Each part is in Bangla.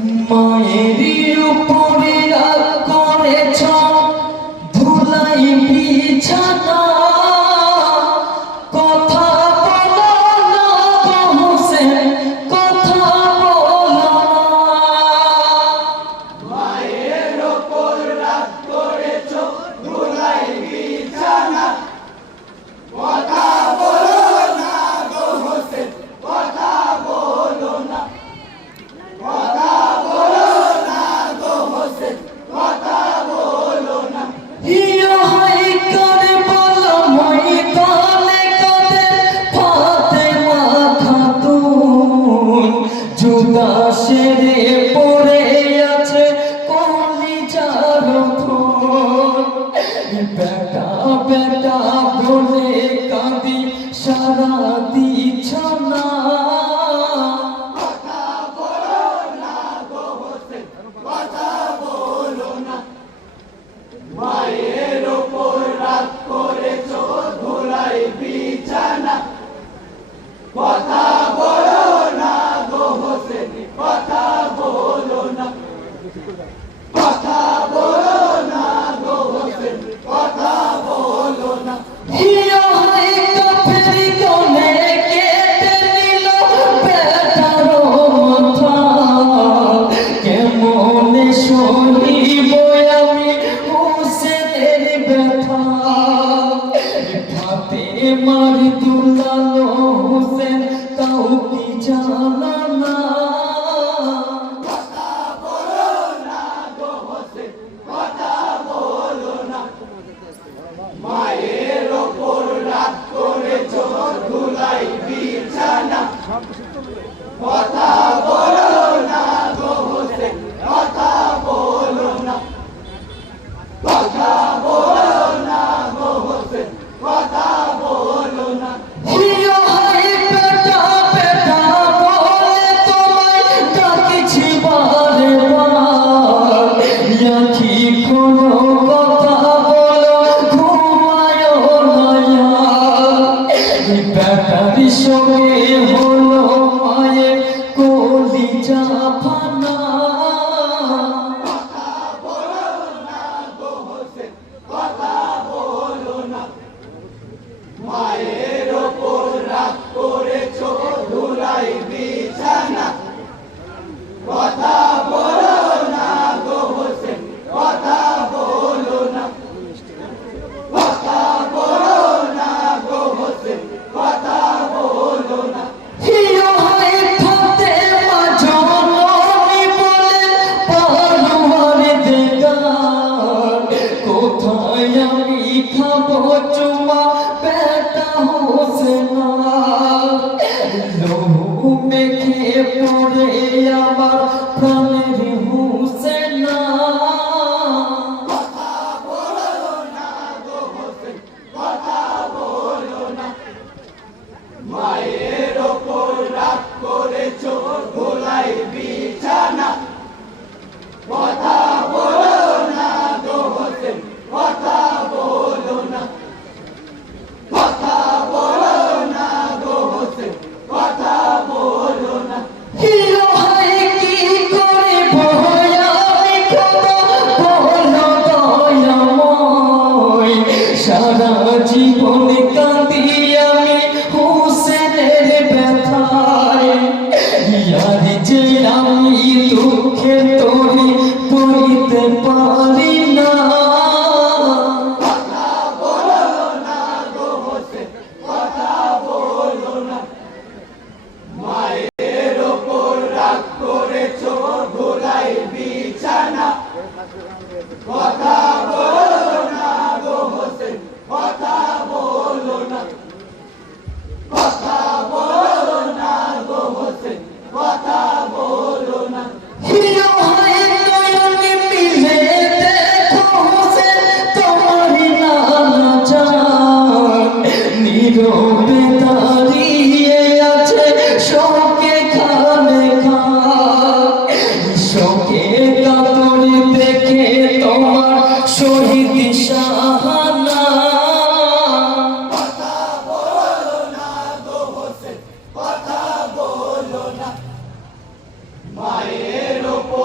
মায়েরই উপরে রাগ করেছ ধুলাই বিছানা কথা বলো না গো হোসেন কথা বলো না মায়ের উপর রাগ করেছ ধুলাই বিছানা কথা বলো না গো হোসেন কথা বলো না কথা বলো না গো হোসেন কথা বলো না ইয়া হাই করে বলো ময়দানে কাঁদে ফাতেমা খাতুন জুদা সেরে পড়ে আছে কলিজার খুন বেটা বেটা বলে কাঁদি সারা দিছ না কথা বলো না গো হোসেন কথা বলো না মায়ের উপর রাগ করেছ ধুলাই বিছানা কথা বলো না গো হোসেন কথা বলো না কথা বলো না গো হোসেন কথা বলো না ইয়া হাই কাফেরি কোনে কেটে নিল বেটার মাথা কেমনে সহিব আমি হোসেনের ব্যথা ফাতেমার দুলালো হোসেন তাও কি জানা না কথা বলো না গো হোসেন কথা বলো না মায়ের ওপর রাগ করেছ ধুলাই বিছানা কথা বলো না গো হোসেন কথা বলো না কথা বলো না গো হোসেন কথা বলো না ইয়া হাই বেটা বেটা বলে তোমায় ডাকিছি বারে বার ইয়াকি কোনো কথা বলো ঘুমায় না বেটার সঙ্গে হলো মায়ের কলিজা ফানা কথা বলো না গো হোসেন কথা বলো না মায়ের ওপর রাগ করেছ ধুলাই বিছানা কথা বলো না গো হোসেন কথা বলো না কথা বলো না গো হোসেন কথা বলো না ইয়া হাই ফাতেমা জননী বলে পারওয়ার দেগার কোথায় আমি খাবো চুমা বেটা হোসেনা লহু মেখে পড়ে আমার প্রাণের হোসেনা কথা বলো না গো হোসেন কথা বলো না মায়ের ওপর রাগ করেছ ধুলাই বিছানা কথা বলো না গো হোসেন কথা বলো না কথা বলো না গো হোসেন কথা বলো না ইয়া হাই কি করে ভয়ামি খাবো বলো দয়াময় সারা জীবন কাঁদি আমি হোসেনের ব্যথায় ইয়ার যে আমি দুঃখে তোরে বইতে পারি না কথা বলো না গো হোসেন কথা বলো না মায়ের ওপর রাগ করেছ ধুলাই বিছানা কথা বলো না গো হোসেন কথা বলো না কথা বলো না গো হোসেন কথা বলো না ইয়া হাই নয়ন মিলে দেখো হোসেন তোমারি নানা জান নীরবে দাঁড়িয়ে আছে শোকে খানে খান শোকে কাতর দেখে তোমার শহীদ শাহানা কথা বলো না গো হোসেন কথা বলো না মায়ের ওপর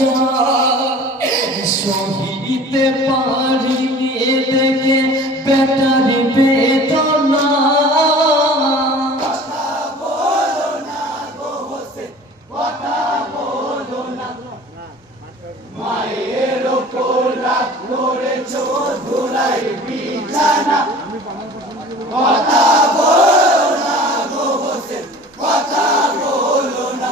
যায় সহিতে পারিনি দেখে বেটার বেদনা মায়ের ওপর রাগ করেছো ধুলাই বিছানা কথা বলো না গো হোসেন কথা বলো না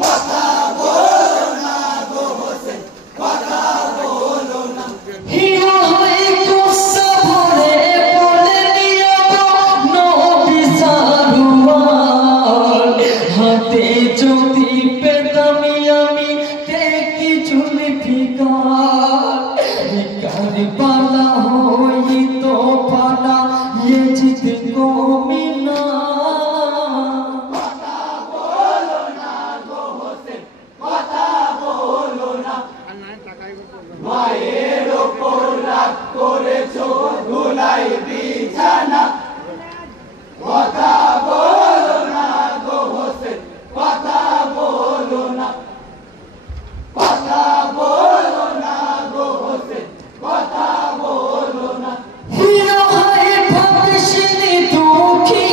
কথা বলো না গো হোসেন কথা বলো না হিরো হয়ে গুচ্ছা ভরে বলে নিয়ম নবী সারুয়ার হাতে যদি পেতামি আমি দেখি চুলি ফিকার কারবালা হইতো পালা ইয়েজিদ কমিনা কথা বলো না গো হোসেন কথা বলো না মায়ের ওপর রাগ করেছো ধুলাই বিছানা কথা বলো না গো হোসেন কথা বলো না কথা বলো না গো হোসেন কথা বলো না হিরো হয়ে ভাবছিনি দুঃখী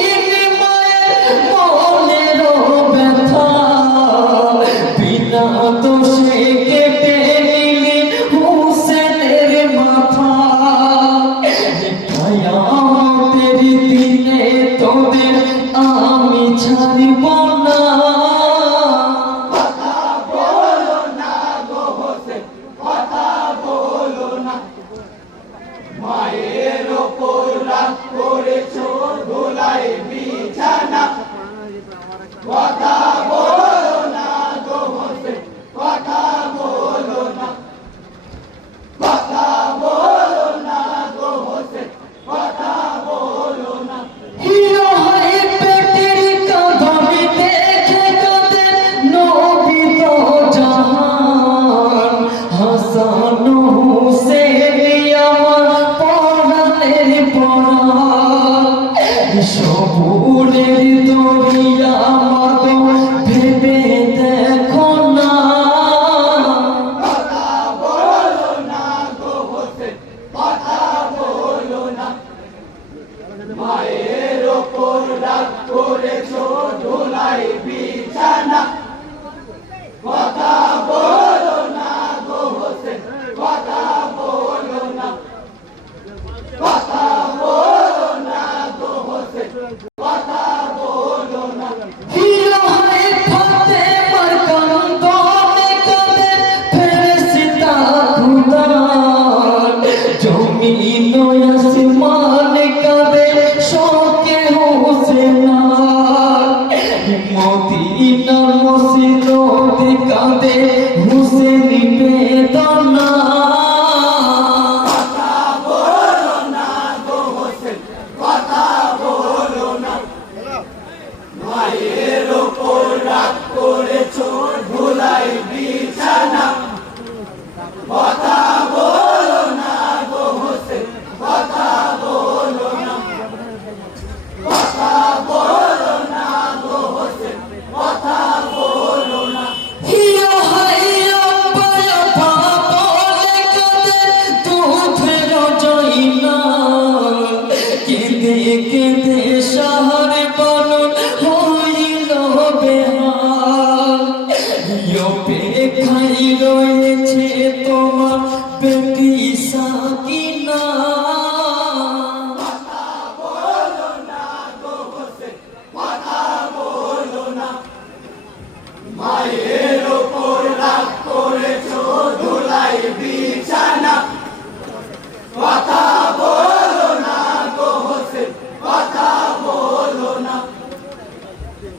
মায়ের মনের ব্যথা বিনা দোষে কেটে নিলি হুসেনের মাথা কিয়ামতের দিনে তোদের আমি ছাড়ব না কথা বলো না গো হোসেন কথা বলো না মায়ের ওপর রাগ করেছো ধুলাই বিছানা কথা বলো না গো হোসেন কথা বলো না কথা বলো না গো হোসেন কথা বলো না হিরো হয়ে পেটের কাঁধে দেখে কাঁদে নবী তো জাহান হাসান হুসেন আমার পরাণের পরাণ সবুরের দরিয়া মাগো ভেবে দেখো না কথা বলো না গো হোসেন কথা বলো না মায়ের ওপর রাগ করেছো ধুলাই বিছানা কথা বলো না গো হোসেন কথা বলো না কথা বলো না গো হোসেন কথা বলো না হিরো হয়ে ফাতেমার কান্দনে কাঁদে ফেরেশতা খুদার জমিন ও আসমান কাঁদে শোকে হুসেনার মদিনার মসজিদ কাঁদে হুসেন বেদনা কথা বলো না গো হোসেন কথা বলো না মায়ের ওপর রাগ করেছো ধুলাই বিছানা কথা বলো না গো হোসেন কথা বলো না কথা বলো না গো হোসেন কথা বলো না হিরো হইয়া পায়া বলে কাঁদে দুধের জইনা কেঁদে কেঁদে শহর বনন হইল বেহাল অপেক্ষায় রয়েছে তোমার বেটি সাকিনা কথা বলো না গো হোসেন কথা বলো না মায়ের ওপর রাগ করেছো ধুলাই বিছানা কথা বলো না গো হোসেন কথা বলো না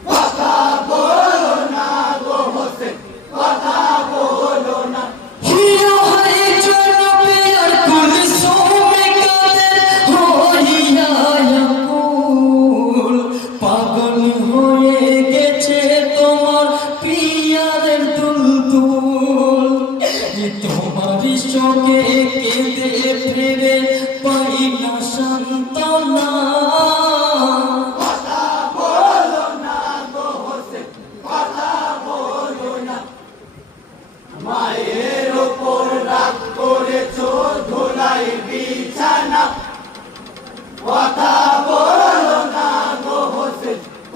কথা বলো না গো হোসেন কথা বলো না হিরো হয়ে জনপ্রিয় আর কুল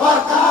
কথা